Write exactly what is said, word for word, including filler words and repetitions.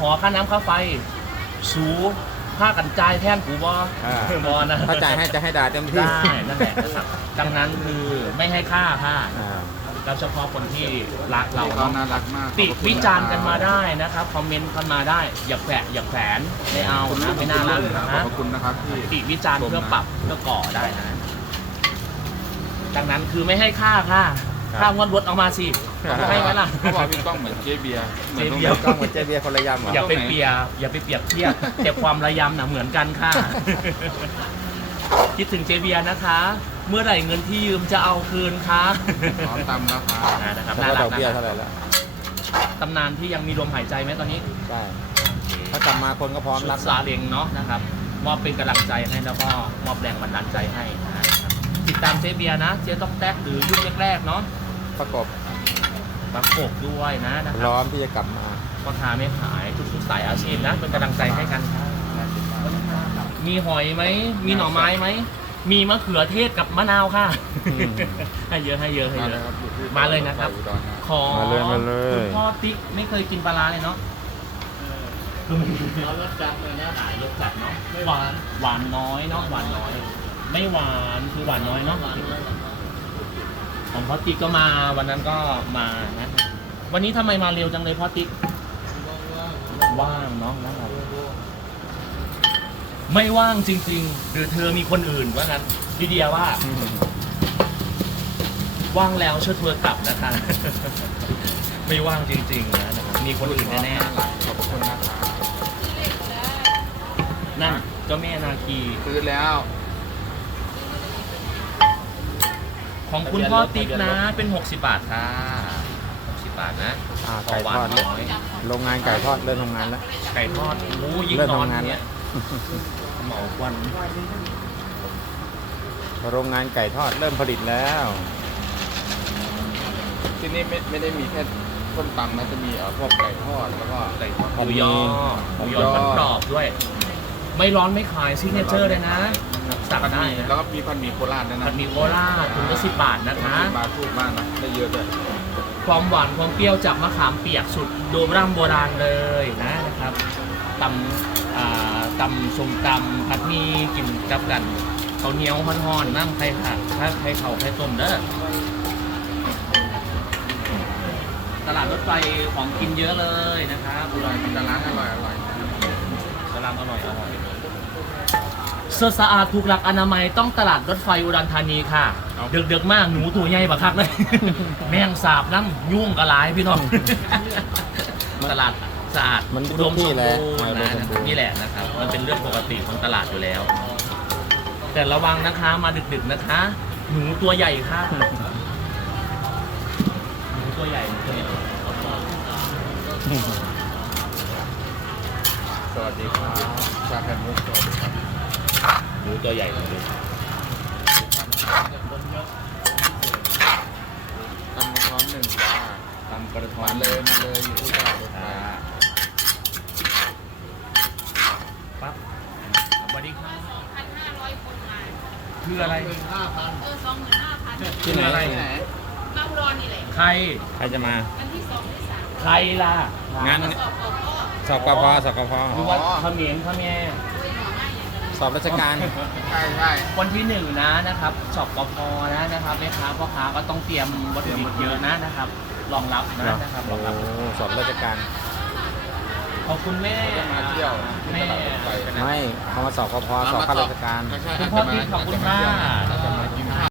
หอค่าน้ำค่าไฟสูค่ากันจ่ายแทนกูบออ่าบอนะถ้าจ่ายให้จะให้ด่าเต็มที่ได้นั่นแหละนะครับดังนั้นคือไม่ให้ค่าค่ะอ่าเราเฉพาะคนที่รักเราเราเนาะน่ารักมากติวิจารณ์กันมาได้นะครับคอมเมนต์กันมาได้ อย่าแฝงอย่าแฝงไม่เอานะไม่น่ารักขอบนะพระคุณนะครับที่ติวิจารณ์เพื่อปรับเพื่อก่อได้นะดังนั้นคือไม่ให้ค่าค่ะค่างวดรถเอามาสิให้ไหมล่ะเขาบอกพี่ก้องเหมือนเจ๊เบียร์หมือนเจ๊เบียร์ต้องเหมือนเจเบียร์คนละยำเหรออย่าไปเปรียบอย่าไปเปรียบเทียบแต่ความระยำนะเหมือนกันค่ะ คิดถึงเจเบียร์นะคะ เมื่อไหร่เงินที่ยืมจะเอาคืนคะพร้อมตำแล้วครับนะครับแล้วน่าก็รัดอก กเบี้ยนะเท่าไหร่แล้วตำนานที่ยังมีลมหายใจไหมตอนนี้ใช่ ถ้ากลับมาคนก็พร้อมชุรัดบซาเล้งเนาะนะครับมอบเป็นกำลังใจให้แล้วก็มอบแรงบันดาลใจให้นะครับติดตามเจเบียร์นะเจ๊ต้องแตกหรือยุคแรกๆเนาะประกบประกบด้วยนะนะคพร้รัอบ มที่จะกลับมาพ่อค้าไม่ขายทุกๆสายอาชีพนะเป็นกำลังใจให้กันครับมีหอยไหมมีหน่อไม้ไหมมีมะเขือเทศกับมะนาวค่ะอืมให้เยอะให้เยอะให้มาเยเลยอะครับอยู่ที่มาเลยนะครับอุดรนะขอมาเลยมาเลยคุณพ่อติ๊กไม่เคยกินปลาร้าเลยเนาะคือมันเรารสจัดเลยนะหายรสจัดเนาะหวานหวานน้อยเนาะหวานน้อย ไม่หวานคือหวานน้อยเนาะของพ่อติ๊กก็มาวันนั้นก็มานะวันนี้ทำไมมาเร็วจังเลยพ่อติ๊กว่างเนาะนะครับไม่ว่างจริงๆหรือเธอมีคนอื่นว่างั้นลีเดียว่า ว่างแล้วช่วยทัวร์กลับนะคะ ไม่ว่างจริงๆนะนะครับมีคนอื่นแน่ขอบพระคุณนะครับๆนั่นเจ้าแม่นาคีซื้อแล้วของคุณพ่อติ๊กนะ เป็น หกสิบบาทค่ะหกสิบบาทนะอ่าขอไก่หวาทนอดน้อยโรงงานไก่ทอดเริ่มทำงานแล้วไก่ทอดโอ้ยิ่งเริ่มนอนทำงานแล้เนี่วยเหมาควันโรงงานไก่ทอดเริ่มผลิตแล้วที่นี่ไม่ไม่ได้มีแค่ส้มตำนะจะมีเอ่อพวกไก่ทอดแล้วก็ไก่ทอดหผัดมูหมี่ยอหมูยอมันกรอบด้วย ไม่ร้อนไม่ขายซิกเนเจอร์เลยนะสั่งได้นะแล้วก็มีพันหมี่โคราชด้วยนะผัดหมี่โคราชถุงละสิบบาทนะคะมาถูกมากนะได้เยอะด้วยความหวานความเปรี้ยวจากมะขามเปียกสุดโบราณโบราณเลยนะนะครับตำอ่าตำส้มตำผัดหมี่กินกับกันข้าวเหนียวฮ้อนๆน้ำไข่ผัดถ้าไข่เข่าไข่ต้มเด้อตลาดรถไฟของกินเยอะเลยนะครับอร่อยแต่ร้านอร่อยอร่อยตลาดอร่อยอร่อยสดสะอาดถูกหลักอนามัยต้องตลาดรถไฟอุดรธานีค่ะเดือกๆมากหนูตัวใหญ่บักคักเลย แมงสาบน้ำยุ่งกระไรพี่น้อง ตลาดสะอาดมันอุทุดกมที่สมเลยบูรณ์อุดมนะสมบูรณ์นี่แหละนะครับ มันเป็นเรื่องปกติของตลาดอยู่แล้ว แต่ระวังนะคะมาดึกๆนะคะ หนูตัวใหญ่ค่ะหนูตัวใหญ่หนูตัวใหญ่สวัสดีครับชาแคมุกสวัสดีครับหนูตัวใหญ่จริงตำกระท้อนหนึ่งจ้าๆตำกระท้อมาน เลยมาเลยอยู่ที่ตลาดรถไฟอ่าปั๊บสวัสดีครับสองพันห้าร้อยคนมาคืออะไรเออสองหมื่นห้าพันที่ไหนอะไรที่ไหนมาอุดรนี่แหละใครใครจะมาวันที่สองที่สามใครล่ะงานสอบก่อนก็สอบกพสอบกพหรือว่าเขมรเขมรด้วยหน่อไม้อย่างนั้นสอบราชการใช่ใช่วันที่หนึ่งนะนะครับสอบกพนะนะครับแม่ค้าพ่อค้าก็ต้องเตรียมวัตถุดิบเยอะนะนะครับรองรับนะนะครับรโอ้องรับสอบราชการขอบคุณแม่จะมาเที่ยวที่แม่ตลาดรถไฟไม่เขามาสอบกพสอบข้าราชการใช่ใช่คุณอาจพ่อจะมาพี่ขอบคุณอาจจะมามาเที่ยวกอาจจะมากินข้าว